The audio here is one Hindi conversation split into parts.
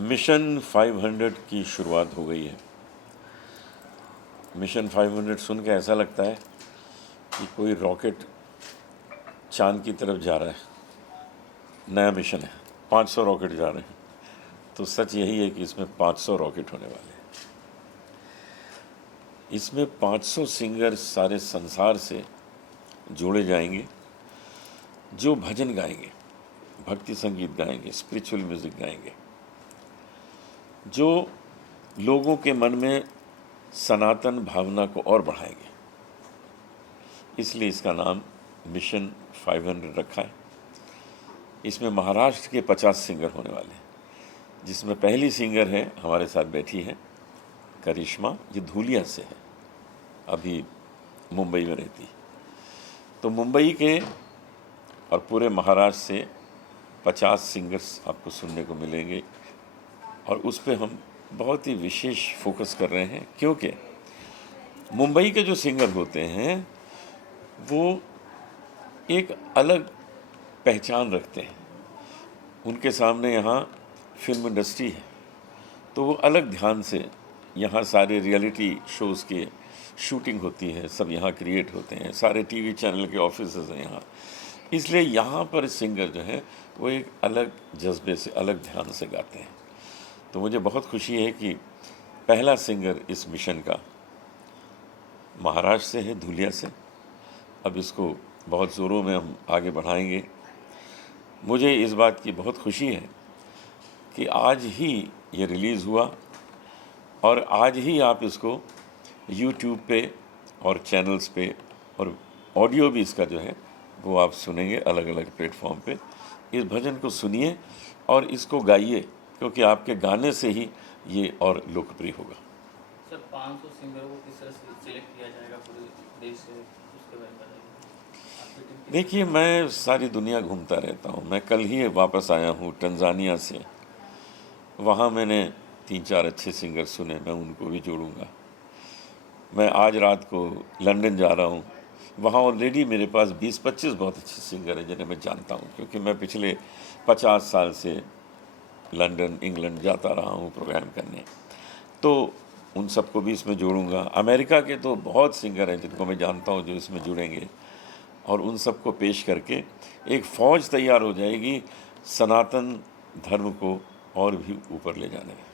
मिशन 500 की शुरुआत हो गई है। मिशन 500 सुन के ऐसा लगता है कि कोई रॉकेट चांद की तरफ जा रहा है। नया मिशन है, 500 रॉकेट जा रहे हैं। तो सच यही है कि इसमें 500 रॉकेट होने वाले हैं। इसमें 500 सिंगर सारे संसार से जोड़े जाएंगे जो भजन गाएंगे, भक्ति संगीत गाएंगे, स्पिरिचुअल म्यूज़िक गाएंगे, जो लोगों के मन में सनातन भावना को और बढ़ाएंगे। इसलिए इसका नाम मिशन 500 रखा है। इसमें महाराष्ट्र के 50 सिंगर होने वाले हैं, जिसमें पहली सिंगर है हमारे साथ बैठी है करिश्मा। ये धूलिया से है, अभी मुंबई में रहती है। तो मुंबई के और पूरे महाराष्ट्र से 50 सिंगर्स आपको सुनने को मिलेंगे और उस पर हम बहुत ही विशेष फोकस कर रहे हैं, क्योंकि मुंबई के जो सिंगर होते हैं वो एक अलग पहचान रखते हैं। उनके सामने यहाँ फिल्म इंडस्ट्री है, तो वो अलग ध्यान से यहाँ सारे रियलिटी शोज़ के शूटिंग होती है, सब यहाँ क्रिएट होते हैं, सारे टीवी चैनल के ऑफिसेज हैं यहाँ। इसलिए यहाँ पर सिंगर जो है वो एक अलग जज्बे से, अलग ध्यान से गाते हैं। तो मुझे बहुत खुशी है कि पहला सिंगर इस मिशन का महाराष्ट्र से है, धुलिया से। अब इसको बहुत ज़ोरों में हम आगे बढ़ाएंगे। मुझे इस बात की बहुत खुशी है कि आज ही ये रिलीज़ हुआ और आज ही आप इसको YouTube पे और चैनल्स पे और ऑडियो भी इसका जो है वो आप सुनेंगे अलग अलग प्लेटफॉर्म पे। इस भजन को सुनिए और इसको गाइए, क्योंकि आपके गाने से ही ये और लोकप्रिय होगा। सर 500 सिंगरों को किस तरह से सिलेक्ट किया जाएगा पूरे देश से, उसके बारे में बताइए। देखिए, मैं सारी दुनिया घूमता रहता हूँ। मैं कल ही वापस आया हूँ टंजानिया से। वहाँ मैंने 3-4 अच्छे सिंगर सुने, मैं उनको भी जोड़ूंगा। मैं आज रात को लंदन जा रहा हूँ। वहाँ ऑलरेडी मेरे पास 20-25 बहुत अच्छे सिंगर हैं जिन्हें मैं जानता हूँ, क्योंकि मैं पिछले 50 साल से लंदन, इंग्लैंड जाता रहा हूँ प्रोग्राम करने। तो उन सबको भी इसमें जोड़ूंगा। अमेरिका के तो बहुत सिंगर हैं जिनको मैं जानता हूँ जो इसमें जुड़ेंगे, और उन सबको पेश करके एक फ़ौज तैयार हो जाएगी सनातन धर्म को और भी ऊपर ले जाने में।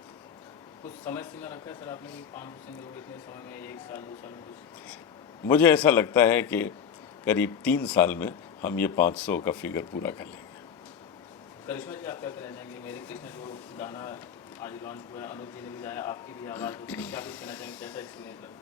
कुछ समय सीमा रखा है सर आपने कि 500 सिंगरों को इतने समय में, 1 साल 2 साल में कुछ? मुझे ऐसा लगता है कि करीब 3 साल में हम ये 500 का फिगर पूरा कर लेंगे। करिश्मा जी, आप क्या कहना चाहेंगे? मेरे कृष्ण जो गाना आज लॉन्च हुआ है, अनुज जी ने भी गाया, आपकी भी आवाज़ होती है, क्या कुछ कहना चाहेंगे? कैसा एक्सपीरियंस रहा?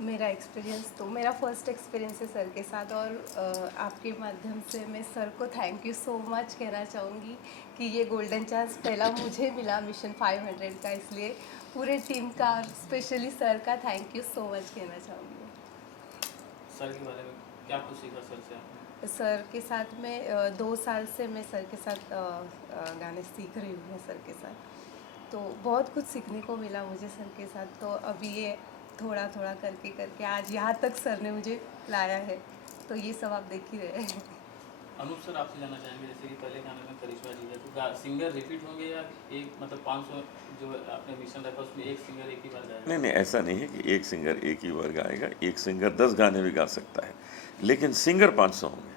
मेरा एक्सपीरियंस तो मेरा फर्स्ट एक्सपीरियंस है सर के साथ, और आपके माध्यम से मैं सर को थैंक यू सो मच कहना चाहूँगी कि ये गोल्डन चांस पहला मुझे मिला मिशन 500 का, इसलिए पूरे टीम का और स्पेशली सर का थैंक यू सो मच कहना चाहूँगी। सर के बारे में क्या कुछ सीखा सर से आपने? सर के साथ मैं 2 साल से मैं सर के साथ गाने सीख रही हूँ सर के साथ, तो बहुत कुछ सीखने को मिला मुझे सर के साथ। तो अभी ये थोड़ा थोड़ा करके आज यहाँ तक सर ने मुझे लाया है, तो ये सब आप देख ही रहे हैं। अनूप सर, आपसे जानना चाहेंगे, जैसे कि पहले गाने में करिश्मा जी है, तो सिंगर रिपीट होंगे या एक, मतलब 500 जो आपने मिशन रखा उसमें एक सिंगर एक ही बार गाएगा? नहीं, ऐसा नहीं है कि एक सिंगर एक ही बार गाएगा। एक सिंगर 10 गाने भी गा सकता है, लेकिन सिंगर 500 होंगे,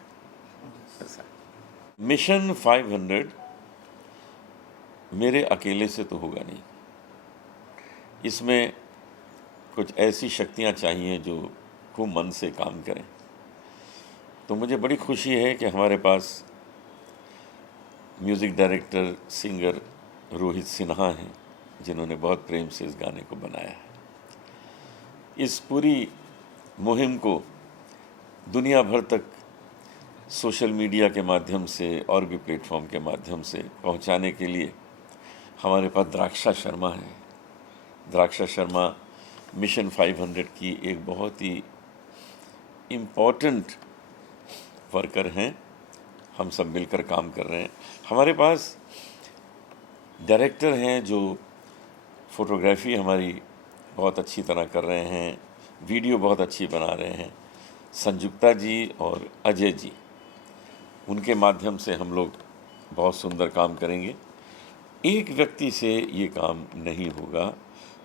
ऐसा है। मिशन 500 मेरे अकेले से तो होगा नहीं। इसमें कुछ ऐसी शक्तियाँ चाहिए जो खूब मन से काम करें। तो मुझे बड़ी खुशी है कि हमारे पास music director, singer Rohit Sinha हैं, जिन्होंने बहुत प्रेम से इस गाने को बनाया है। इस पूरी मुहिम को दुनिया भर तक सोशल मीडिया के माध्यम से और भी प्लेटफॉर्म के माध्यम से पहुंचाने के लिए हमारे पास द्राक्षा शर्मा है। द्राक्षा शर्मा मिशन 500 की एक बहुत ही इम्पॉर्टेंट वर्कर हैं। हम सब मिलकर काम कर रहे हैं। हमारे पास डायरेक्टर हैं जो फ़ोटोग्राफी हमारी बहुत अच्छी तरह कर रहे हैं, वीडियो बहुत अच्छी बना रहे हैं, संजुक्ता जी और अजय जी। उनके माध्यम से हम लोग बहुत सुंदर काम करेंगे। एक व्यक्ति से ये काम नहीं होगा,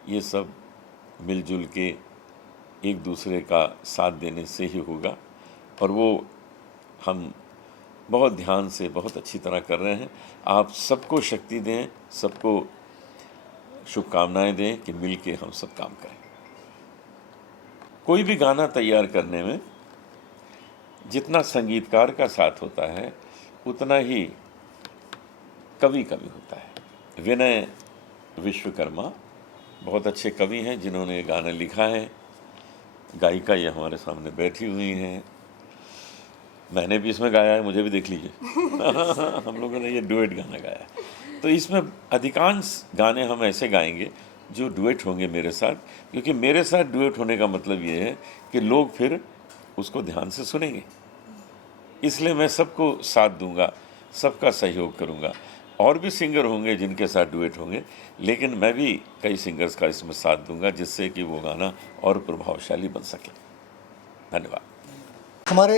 ये सब मिलजुल के एक दूसरे का साथ देने से ही होगा, और वो हम बहुत ध्यान से बहुत अच्छी तरह कर रहे हैं। आप सबको शक्ति दें, सबको शुभकामनाएं दें कि मिल के हम सब काम करें। कोई भी गाना तैयार करने में जितना संगीतकार का साथ होता है उतना ही कवि का भी होता है। विनय विश्वकर्मा बहुत अच्छे कवि हैं जिन्होंने ये गाना लिखा है। गायिका ये हमारे सामने बैठी हुई हैं, मैंने भी इसमें गाया है, मुझे भी देख लीजिए। हम लोगों ने ये डुएट गाना गाया है। तो इसमें अधिकांश गाने हम ऐसे गाएंगे जो डुएट होंगे मेरे साथ, क्योंकि मेरे साथ डुएट होने का मतलब ये है कि लोग फिर उसको ध्यान से सुनेंगे। इसलिए मैं सबको साथ दूंगा, सबका सहयोग करूंगा। और भी सिंगर होंगे जिनके साथ डुएट होंगे, लेकिन मैं भी कई सिंगर्स का इसमें साथ दूंगा जिससे कि वो गाना और प्रभावशाली बन सके। धन्यवाद।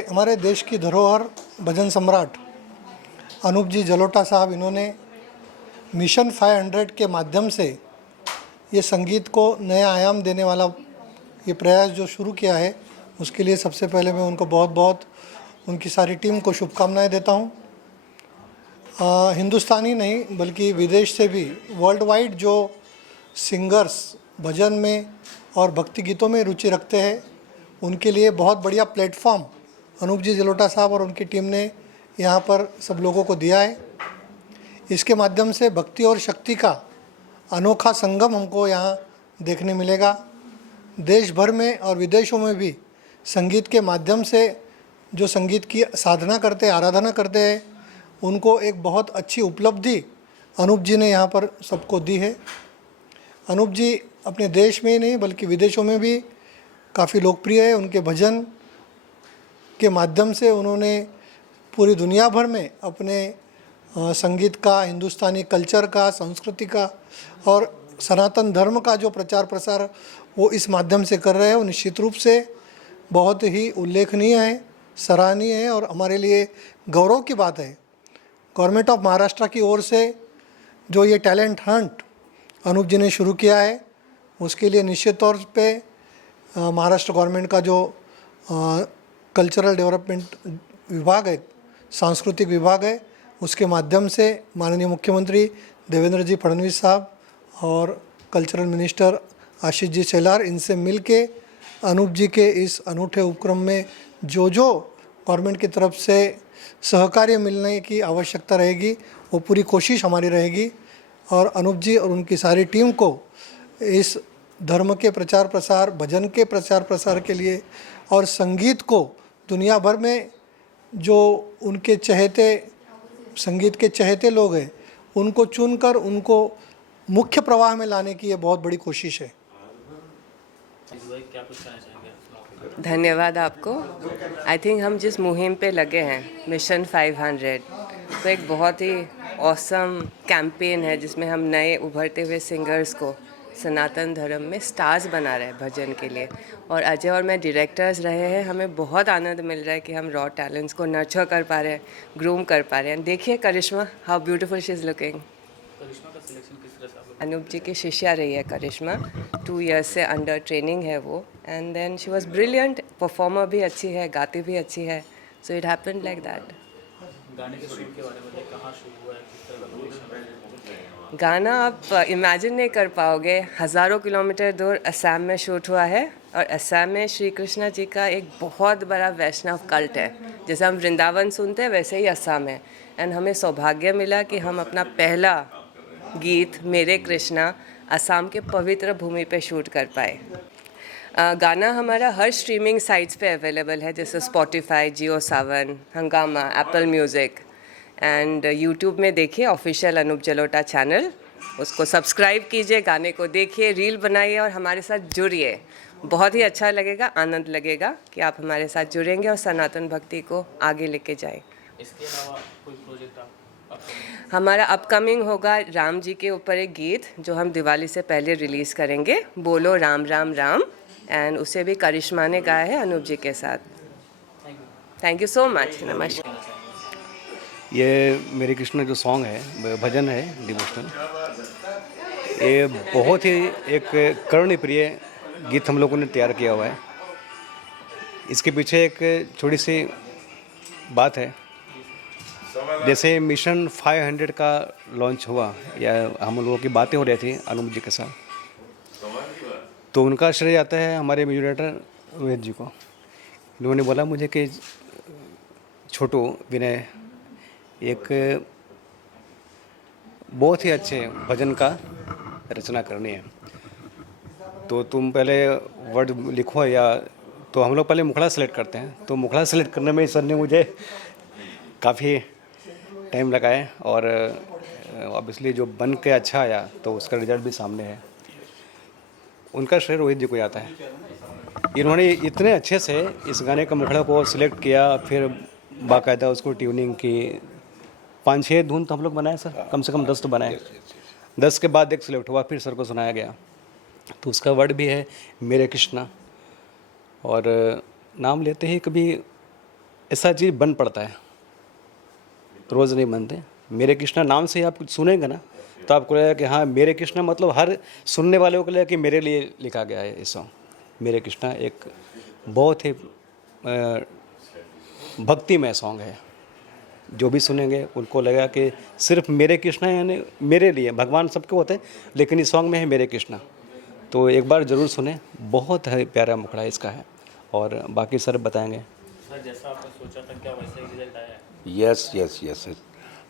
हमारे देश की धरोहर भजन सम्राट अनूप जी जलोटा साहब, इन्होंने मिशन 500 के माध्यम से ये संगीत को नया आयाम देने वाला ये प्रयास जो शुरू किया है, उसके लिए सबसे पहले मैं उनको बहुत बहुत उनकी सारी टीम को शुभकामनाएं देता हूँ। हिंदुस्तानी नहीं बल्कि विदेश से भी वर्ल्ड वाइड जो सिंगर्स भजन में और भक्ति गीतों में रुचि रखते हैं, उनके लिए बहुत बढ़िया प्लेटफॉर्म अनूप जी जलोटा साहब और उनकी टीम ने यहाँ पर सब लोगों को दिया है। इसके माध्यम से भक्ति और शक्ति का अनोखा संगम हमको यहाँ देखने मिलेगा। देश भर में और विदेशों में भी संगीत के माध्यम से जो संगीत की साधना करते हैं, आराधना करते हैं, उनको एक बहुत अच्छी उपलब्धि अनूप जी ने यहाँ पर सबको दी है। अनूप जी अपने देश में ही नहीं बल्कि विदेशों में भी काफ़ी लोकप्रिय है। उनके भजन के माध्यम से उन्होंने पूरी दुनिया भर में अपने संगीत का, हिंदुस्तानी कल्चर का, संस्कृति का और सनातन धर्म का जो प्रचार प्रसार वो इस माध्यम से कर रहे हैं, वो निश्चित रूप से बहुत ही उल्लेखनीय है, सराहनीय है और हमारे लिए गौरव की बात है। गवर्नमेंट ऑफ महाराष्ट्र की ओर से जो ये टैलेंट हंट अनूप जी ने शुरू किया है, उसके लिए निश्चित तौर पे महाराष्ट्र गवर्नमेंट का जो कल्चरल डेवलपमेंट विभाग है, सांस्कृतिक विभाग है, उसके माध्यम से माननीय मुख्यमंत्री देवेंद्र जी फडणवीस साहब और कल्चरल मिनिस्टर आशीष जी शेलार, इनसे मिलके अनूप जी के इस अनूठे उपक्रम में जो गवर्नमेंट की तरफ से सहकार्य मिलने की आवश्यकता रहेगी, वो पूरी कोशिश हमारी रहेगी। और अनूप जी और उनकी सारी टीम को इस धर्म के प्रचार प्रसार, भजन के प्रचार प्रसार के लिए और संगीत को दुनिया भर में जो उनके चहेते, संगीत के चहेते लोग हैं, उनको चुनकर उनको मुख्य प्रवाह में लाने की ये बहुत बड़ी कोशिश है। क्या कुछ कहना चाहेंगे? धन्यवाद आपको। आई थिंक हम जिस मुहिम पे लगे हैं, मिशन 500, तो एक बहुत ही ऑसम कैंपेन है जिसमें हम नए उभरते हुए सिंगर्स को सनातन धर्म में स्टार्स बना रहे हैं भजन के लिए। और अजय और मैं डायरेक्टर्स रहे हैं, हमें बहुत आनंद मिल रहा है कि हम रॉ टैलेंट्स को नर्चर कर पा रहे हैं, ग्रूम कर पा रहे हैं। देखिए Karishma, how beautiful she is looking. Karishma का सिलेक्शन किस तरह से आप लोग? अनूप जी की शिष्या रही है करिश्मा, 2 इयर्स से अंडर ट्रेनिंग है वो, and then she was brilliant, performer भी अच्छी है, गाती भी अच्छी है, so it happened like that. गाने के शूट के बारे में बताइए, कहाँ शूट हुआ है, किस तरह का लोकेशन है? गाना आप इमेजिन नहीं कर पाओगे, हज़ारों किलोमीटर दूर असम में शूट हुआ है। और असम में श्री कृष्ण जी का एक बहुत बड़ा वैष्णव कल्ट है, जैसे हम वृंदावन सुनते हैं वैसे ही असम है। एंड हमें सौभाग्य मिला कि हम अपना पहला गीत मेरे कृष्णा असम के पवित्र भूमि पे शूट कर पाए। गाना हमारा हर स्ट्रीमिंग साइट्स पे अवेलेबल है, जैसे स्पॉटिफाई, जियो सावन, हंगामा, एप्पल म्यूज़िक एंड यूट्यूब में देखिए ऑफिशियल अनूप जलोटा चैनल, उसको सब्सक्राइब कीजिए, गाने को देखिए, रील बनाइए और हमारे साथ जुड़िए। बहुत ही अच्छा लगेगा, आनंद लगेगा कि आप हमारे साथ जुड़ेंगे और सनातन भक्ति को आगे लेके जाएं। इसके अलावा कोई प्रोजेक्ट आप हमारा अपकमिंग होगा राम जी के ऊपर एक गीत जो हम दिवाली से पहले रिलीज़ करेंगे, बोलो राम राम राम, एंड उसे भी करिश्मा ने गाया है अनूप जी के साथ। Thank you so much. नमस्कार। ये मेरे कृष्ण जो सॉन्ग है, भजन है डिवोशनल, ये बहुत ही एक करुण प्रिय गीत हम लोगों ने तैयार किया हुआ है। इसके पीछे एक छोटी सी बात है। जैसे मिशन 500 का लॉन्च हुआ या हम लोगों की बातें हो रही थी अनूप जी के साथ, तो उनका श्रेय आता है हमारे म्यूजिक डायरेक्टर रोहित जी को। उन्होंने बोला मुझे कि छोटू विनय एक बहुत ही अच्छे भजन का रचना करनी है, तो तुम पहले वर्ड लिखो या तो हम लोग पहले मुखड़ा सेलेक्ट करते हैं। तो मुखड़ा सेलेक्ट करने में सर ने मुझे काफ़ी टाइम लगाया और ऑब्वियसली जो बन के अच्छा आया तो उसका रिजल्ट भी सामने है। उनका श्रेय रोहित जी को जाता है। इन्होंने इतने अच्छे से इस गाने का मुखड़ा को सिलेक्ट किया, फिर बाकायदा उसको ट्यूनिंग की। 5-6 धुन तो हम लोग बनाए सर, कम से कम 10 तो बनाए। 10 के बाद एक सिलेक्ट हुआ, फिर सर को सुनाया गया। तो उसका वर्ड भी है मेरे कृष्णा, और नाम लेते ही कभी ऐसा चीज़ बन पड़ता है, रोज़ नहीं बनते। मेरे कृष्णा नाम से ही आप कुछ सुनेंगे ना तो आपको लगेगा कि हाँ मेरे कृष्णा, मतलब हर सुनने वाले को लगेगा कि मेरे लिए लिखा गया है ये सॉन्ग। मेरे कृष्णा एक बहुत ही भक्तिमय सॉन्ग है। जो भी सुनेंगे उनको लगेगा कि सिर्फ मेरे कृष्णा यानी मेरे लिए। भगवान सबके होते हैं लेकिन इस सॉन्ग में है मेरे कृष्णा, तो एक बार ज़रूर सुने। बहुत है प्यारा मुखड़ा इसका है, और बाकी सर बताएंगे। सर जैसा आपने सोचा था क्या वैसा ही रिजल्ट आया है? Yes yes yes.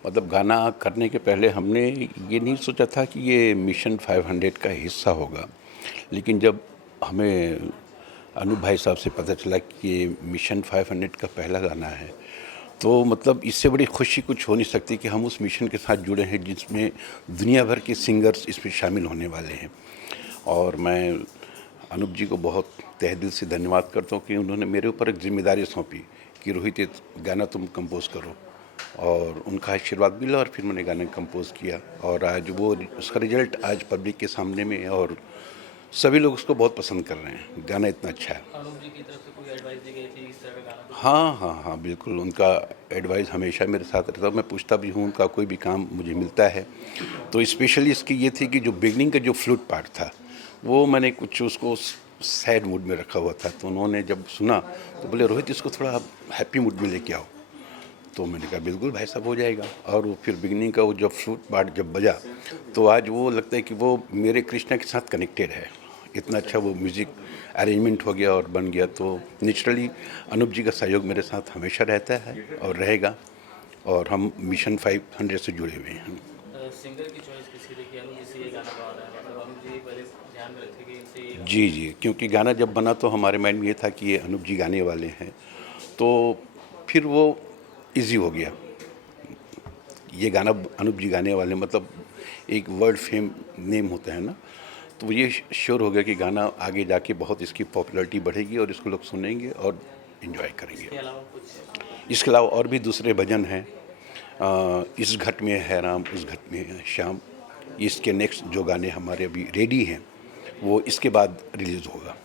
मतलब गाना करने के पहले हमने ये नहीं सोचा था कि ये मिशन 500 का हिस्सा होगा, लेकिन जब हमें अनूप भाई साहब से पता चला कि ये मिशन 500 का पहला गाना है, तो मतलब इससे बड़ी खुशी कुछ हो नहीं सकती कि हम उस मिशन के साथ जुड़े हैं जिसमें दुनिया भर के सिंगर्स इसमें शामिल होने वाले हैं। और मैं अनूप जी को बहुत तहे दिल से धन्यवाद करता हूँ कि उन्होंने मेरे ऊपर एक जिम्मेदारी सौंपी कि रोहित ये गाना तुम कंपोज करो, और उनका आशीर्वाद मिला और फिर मैंने गाना कंपोज किया। और आज वो उसका रिजल्ट आज पब्लिक के सामने में है और सभी लोग उसको बहुत पसंद कर रहे हैं। गाना इतना अच्छा है। अनूप जी की तरफ से कोई एडवाइस दी गई थी इस तरह का गाना? हाँ, बिल्कुल। उनका एडवाइस हमेशा मेरे साथ रहता है। मैं पूछता भी हूँ, उनका कोई भी काम मुझे मिलता है तो स्पेशली इसकी ये थी कि जो बिगनिंग का जो फ्लूट पार्ट था वो मैंने कुछ उसको सैड मूड में रखा हुआ था, तो उन्होंने जब सुना तो बोले रोहित इसको थोड़ा हैप्पी मूड में लेके आओ। तो मैंने कहा बिल्कुल भाई साहब हो जाएगा। और वो फिर बिगनिंग का वो जब फ्लूट पार्ट जब बजा तो आज वो लगता है कि वो मेरे कृष्णा के साथ कनेक्टेड है। इतना अच्छा वो म्यूज़िक अरेंजमेंट हो गया और बन गया। तो नेचुरली अनूप जी का सहयोग मेरे साथ हमेशा रहता है और रहेगा, और हम मिशन 500 से जुड़े हुए हैं। सिंगर की चॉइस किसी थी कि अनूप जी से ये गाना गा रहा है, मतलब अनूप जी पहले ध्यान में रखे कि इनसे ये जी, क्योंकि गाना जब बना तो हमारे माइंड में ये था कि ये अनूप जी गाने वाले हैं, तो फिर वो इजी हो गया। ये गाना अनूप जी गाने वाले, मतलब एक वर्ल्ड फेम नेम होता है ना, तो ये श्योर हो गया कि गाना आगे जाके बहुत इसकी पॉपुलैरिटी बढ़ेगी और इसको लोग सुनेंगे और इन्जॉय करेंगे। इसके अलावा कुछ इसके अलावा और भी दूसरे भजन हैं। इस घट में है राम, उस घट में है श्याम। इसके नेक्स्ट जो गाने हमारे अभी रेडी हैं वो इसके बाद रिलीज़ होगा।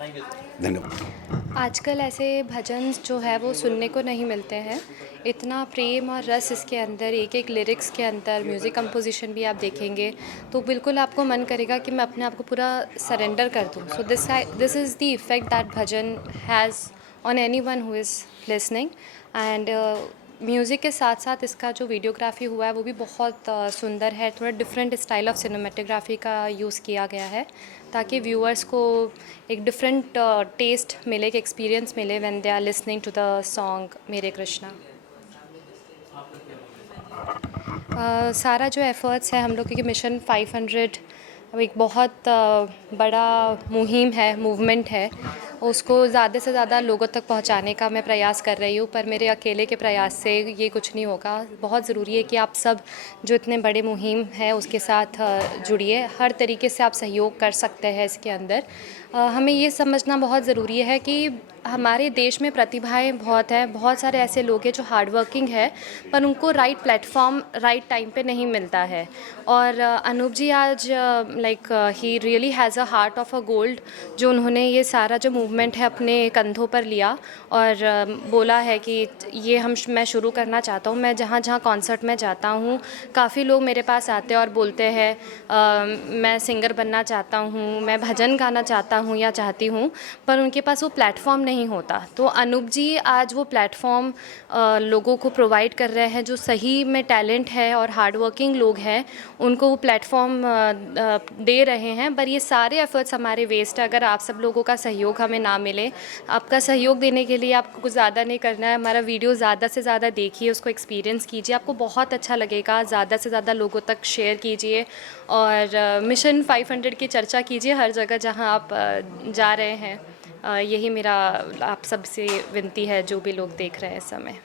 Thank you. धन्यवाद। आजकल ऐसे भजन जो है वो सुनने को नहीं मिलते हैं। इतना प्रेम और रस इसके अंदर, एक एक लिरिक्स के अंदर, म्यूज़िक कंपोजिशन भी आप देखेंगे तो बिल्कुल आपको मन करेगा कि मैं अपने आप को पूरा सरेंडर कर दूँ। So this is the effect that bhajan has on anyone who is listening. And music के साथ साथ इसका जो वीडियोग्राफी हुआ है वो भी बहुत सुंदर है। थोड़ा डिफरेंट स्टाइल ऑफ सिनेमेटोग्राफी का यूज़ किया गया है ताकि व्यूअर्स को एक डिफरेंट टेस्ट मिले, एक एक्सपीरियंस मिले when they are listening to the song मेरे कृष्णा। सारा जो एफ़र्ट्स है हम लोग के मिशन 500 एक बहुत बड़ा मुहिम है, मूवमेंट है, उसको ज़्यादा से ज़्यादा लोगों तक पहुंचाने का मैं प्रयास कर रही हूँ। पर मेरे अकेले के प्रयास से ये कुछ नहीं होगा। बहुत ज़रूरी है कि आप सब जो इतने बड़े मुहिम है उसके साथ जुड़िए। हर तरीके से आप सहयोग कर सकते हैं इसके अंदर। हमें ये समझना बहुत ज़रूरी है कि हमारे देश में प्रतिभाएं बहुत हैं, बहुत सारे ऐसे लोग हैं जो हार्ड वर्किंग है पर उनको राइट प्लेटफॉर्म राइट टाइम पे नहीं मिलता है। और अनूप जी आज like he really has a heart of a gold, जो उन्होंने ये सारा जो मूवमेंट है अपने कंधों पर लिया और बोला है कि ये मैं शुरू करना चाहता हूँ। मैं जहाँ जहाँ कॉन्सर्ट में जाता हूँ काफ़ी लोग मेरे पास आते हैं और बोलते हैं मैं सिंगर बनना चाहता हूँ, मैं भजन गाना चाहता हूँ या चाहती हूँ, पर उनके पास वो प्लेटफॉर्म नहीं होता। तो अनूप जी आज वो प्लेटफॉर्म लोगों को प्रोवाइड कर रहे हैं जो सही में टैलेंट है और हार्ड वर्किंग लोग हैं, उनको वो प्लेटफॉर्म दे रहे हैं। पर ये सारे एफर्ट्स हमारे वेस्ट है अगर आप सब लोगों का सहयोग हमें ना मिले। आपका सहयोग देने के लिए आपको कुछ ज़्यादा नहीं करना है, हमारा वीडियो ज़्यादा से ज़्यादा देखिए, उसको एक्सपीरियंस कीजिए, आपको बहुत अच्छा लगेगा। ज़्यादा से ज़्यादा लोगों तक शेयर कीजिए और मिशन 500 की चर्चा कीजिए हर जगह जहां आप जा रहे हैं। यही मेरा आप सबसे विनती है जो भी लोग देख रहे हैं इस समय।